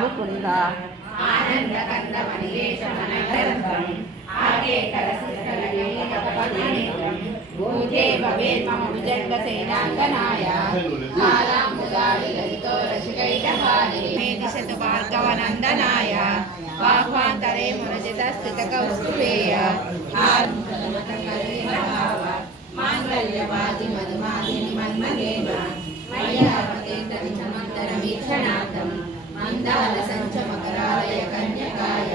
ముకుంద భూతే భవేత్ మమ సేనాంగనాయ కాలాముదాడి లలితో దిశతు భార్గవనందనాయ బాహ్వాంతరే మురజిత స్థిత కౌస్తుభేయ మాంగళ్యవాది మధుమాదిని మన్మగేమ మయ్యావతేంద్ర మందాల సంచ మకరాలయ కన్యకాయ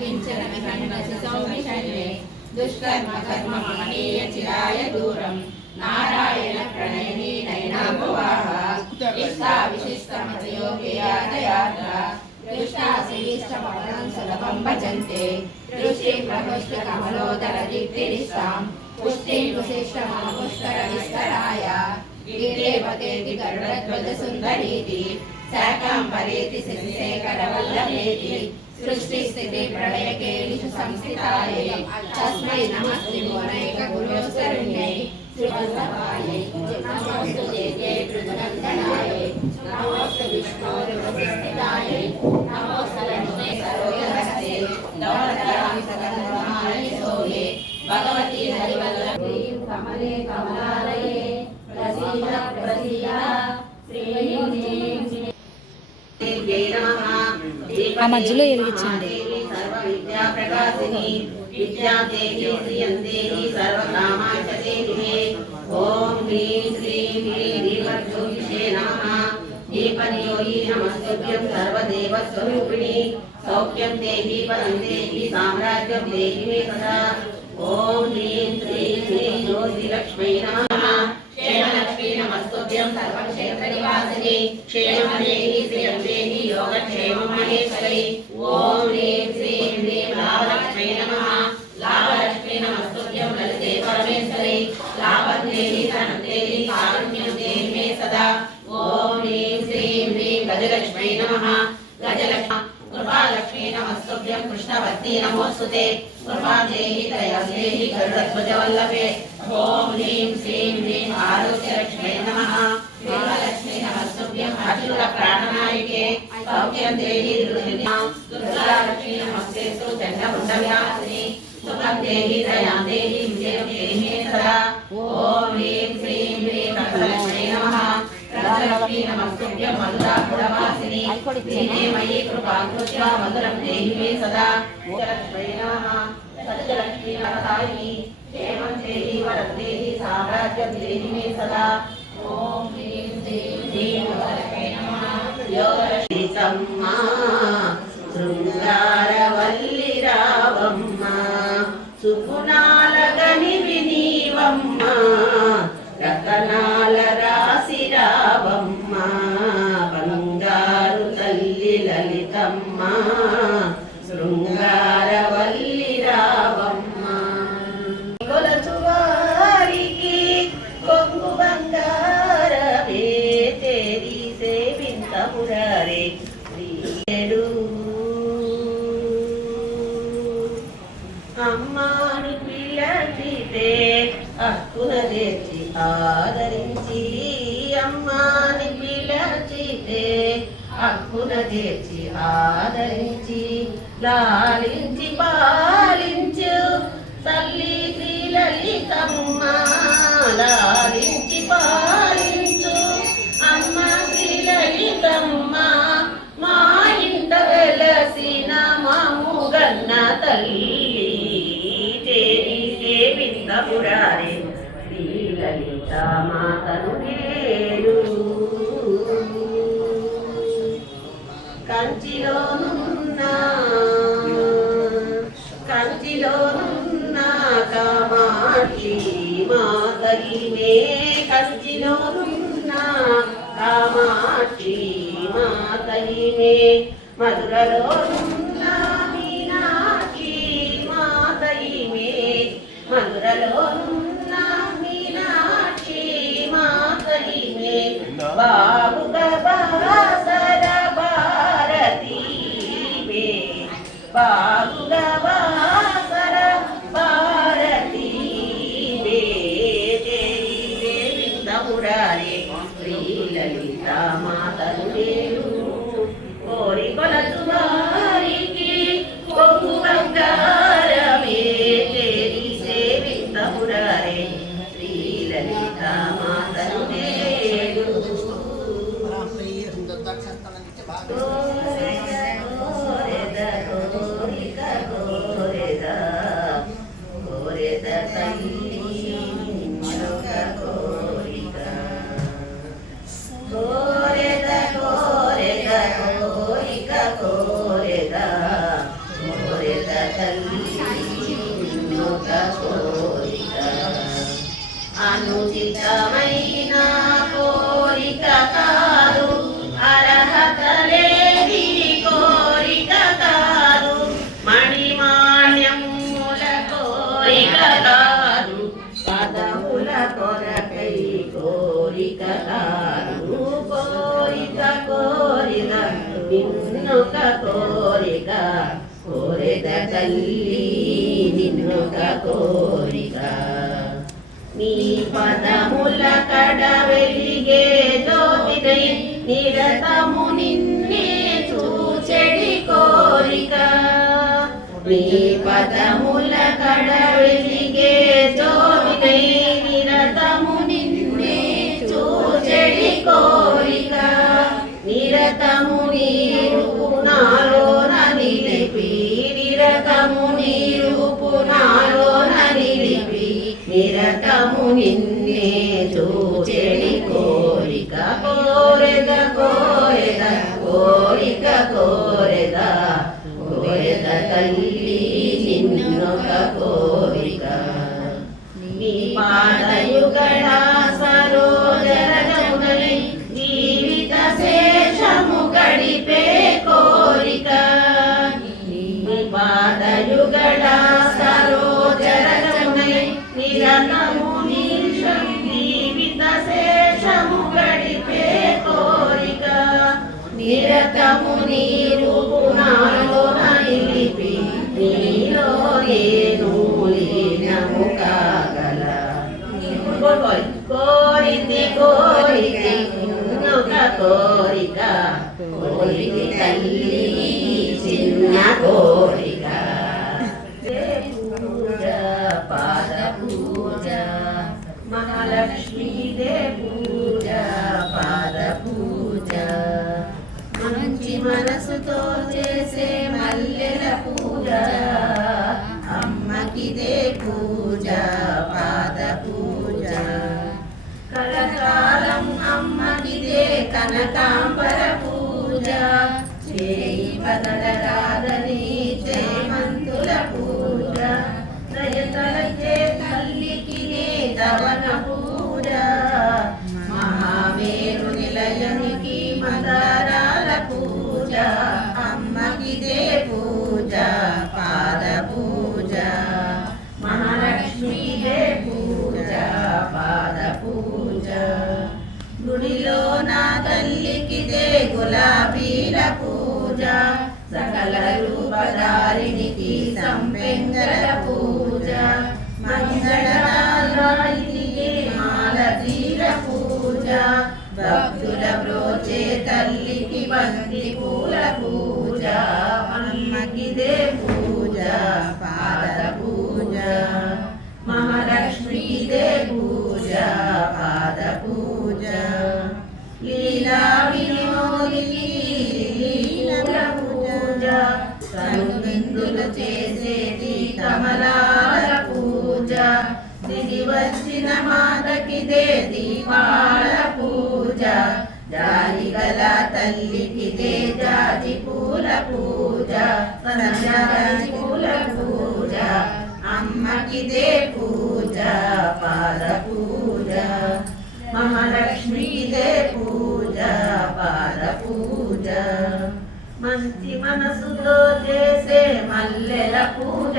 కించన విహన్నసి సౌమిషణ్యే దుష్కర్మ కర్మ చిరాయ దూరం నారాయణ ప్రణయనీ ఇష్టా దృష్టాశిష్టమరణం సులభం భజంతే దృష్టి ప్రహుష్ట కమలోదర దిక్తిరిస్తాం పుష్టిం విశిష్టమపుష్కర విస్తరాయ గిరిదేవతేతి గరుడధ్వజ సుందరీతి శాకాంబరేతి శశిశేఖర వల్లభేతి సృష్టి స్థితి ప్రళయ సంస్థితాయే తస్మై నమస్తి మోనైక గురోస్తరుణ్యై శ్రీవల్లభాయై నమోస్తు జే నమోస్తు కమలే కమలాలయే ప్రసీద ప్రసీద ఆ మధ్యలో వెలిగించండి. సర్వ విద్యా ప్రకాశిని విద్యా దేహి శ్రియం దేహి సర్వకామాచ దేహి ఓం హ్రీం శ్రీం హ్రీం దీపజ్యోతిషే నమః దీపనియోగి నమస్తుభ్యం సర్వదేవ స్వరూపిణి సౌఖ్యం దేహి పరం దేహి సామ్రాజ్యం దేహి మే సదా ఓం హ్రీం శ్రీ శ్రీ జ్యోతిలక్ష్మీ నమః. క్షేమలక్ష్మీ నమస్తుభ్యం సర్వక్షేత్ర నివాసిని క్షేమం దేహి శ్రియం దేహి యోగక్షేమం మహేశ్వరి. ఓం హ్రీం దేహి గరుడధ్వజ వల్లభే ఓం హ్రీం శ్రీం హ్రీం ఆరోగ్యలక్ష్మీ నమః విమలక్ష్మీ నమస్తుభ్యం అర్జున ప్రాణనాయికే సౌఖ్యం దేహి దుర్దిన్యాం దుర్గాలక్ష్మీ నమస్తేస్తు చండముండ విహాసిని సుఖం దేహి దయా దేహి విజయం దేహి మే సదా ఓం హ్రీం శ్రీం హ్రీం రసలక్ష్మీ నమః రసలక్ష్మీ నమస్తుభ్యం మధురాపురవాసిని దీనే మయి కృపాకృత్యా మధురం దేహి మే సదా లక్ష్మీ నమః సత్యలక్ష్మీ వరదాయిని క్షేమం దేహి వరం దేహి సామ్రాజ్యం దేహి మే సదా. ఓం హ్రీం శ్రీం హ్రీం వరలక్ష్మీ నమః యోగరక్షితమ్మ శృంగారవల్లి రావమ్మ రతనాల రాసి రావమ్మ బంగారు తల్లి లలితమ్మ శృంగార అమ్మాని పిల్లచితే అక్కున తెచ్చి ఆదరించి అమ్మాని పిల్లచితే అక్కున తెచ్చి ఆదరించి లాలించి పాలించు తల్లి శ్రీలలితమ్మ లాలించి పాలించు అమ్మ శ్రీలలితమ్మ మా ఇంట వెలసిన మాముగన్న తల్లి పురారే శ్రీ లలిత మాతను వేరు కంచిలోనున్న కంచిలోనున్న కామాక్షి మాతకి మే కంచిలోనున్న కామాక్షి మాతకి మే మధురలోనున్న మధురలోనున్న మీనాక్షి మాతలి మే బాబుగా బాసర భారతి మే కోరిక కోరిక తల్లి నిన్నొక కోరిక. నీ పదముల కడ వెలిగే జ్యోతిదై నిరతము నిన్నే చూచెడి కోరిక. నీ పదముల కడ వెలిగే జ్యోతిదై నిరతము నిన్నే చూచెడి కోరిక. నిరతము నీరు నాలో నిన్నే చూచెడి కోరిక కోరెద కోరెద కోరిక కోరెద కోరెద తల్లి నిన్నొక కోరిక నీ పాదయుగడా నీరు నాలో నిలిపి. నీలో నేను లీనము కాగల కోరితి కోరితి ఒక కోరిక కోరితి తల్లి చిన్న కోరిక. పూజ పాద పూజ కలకాలం అమ్మకిదే కనకాంబర పూజ సకల రూపధారిణికి సంపెంగల పూజ. మంగళరాయితికే మాలతీర పూజ భక్తుల బ్రోచే తల్లికి బంది పూల పూజ అమ్మకిదే పూజ పాద పూజ. కమలాల పూజ దిగి వచ్చిన మాతకిదే దీపాల పూజ జాలి గల తల్లికిదే జాజి పూల పూజ జాజి పూల పూజ అమ్మకిదే పూజ పాద పూజ మహాలక్ష్మీదే మంచి మనసుతో చేసే మల్లెల పూజ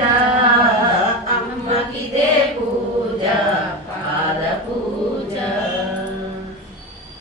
అమ్మకిదే పూజ.